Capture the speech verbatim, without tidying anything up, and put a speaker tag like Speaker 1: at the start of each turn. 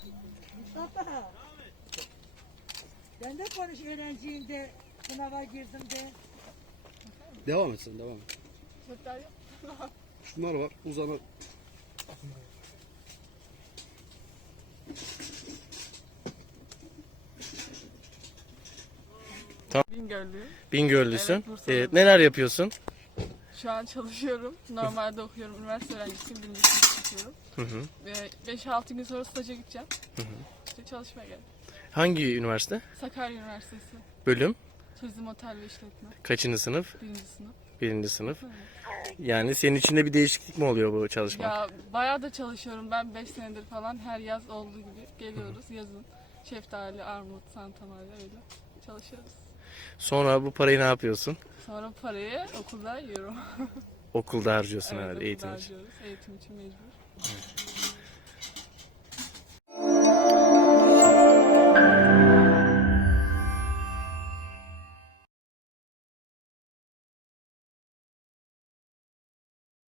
Speaker 1: Mustafa. Ben de konuş öğrenciyim de sınava girdim de.
Speaker 2: Devam et sen, devam et. Şunlar var, uzanan.
Speaker 3: Bingöllüyüm.
Speaker 4: Bingöllüsün.
Speaker 3: Evet, Bursa'da.
Speaker 4: Evet, neler yapıyorsun?
Speaker 3: Şu an çalışıyorum. Normalde okuyorum. Üniversite öğrencisiyim. Birinci sınıf okuyorum.
Speaker 4: Hı hı.
Speaker 3: Ve beş altı gün sonra staja gideceğim.
Speaker 4: Hı hı.
Speaker 3: İşte çalışmaya geldim.
Speaker 4: Hangi üniversite?
Speaker 3: Sakarya Üniversitesi.
Speaker 4: Bölüm?
Speaker 3: Turizm, Otel ve İşletme.
Speaker 4: Kaçıncı sınıf?
Speaker 3: Birinci sınıf.
Speaker 4: Birinci sınıf.
Speaker 3: Hı.
Speaker 4: Yani senin için de bir değişiklik mi oluyor bu çalışma?
Speaker 3: Ya bayağı da çalışıyorum. Ben beş senedir falan her yaz olduğu gibi geliyoruz yazın. Şeftali, armut, santamar öyle çalışıyoruz.
Speaker 4: Sonra bu parayı ne yapıyorsun?
Speaker 3: Sonra parayı okulda yiyorum.
Speaker 4: Okulda harcıyorsun
Speaker 3: Evet,
Speaker 4: herhalde
Speaker 3: okulda
Speaker 4: eğitim için.
Speaker 3: harcıyoruz. Eğitim için mecbur.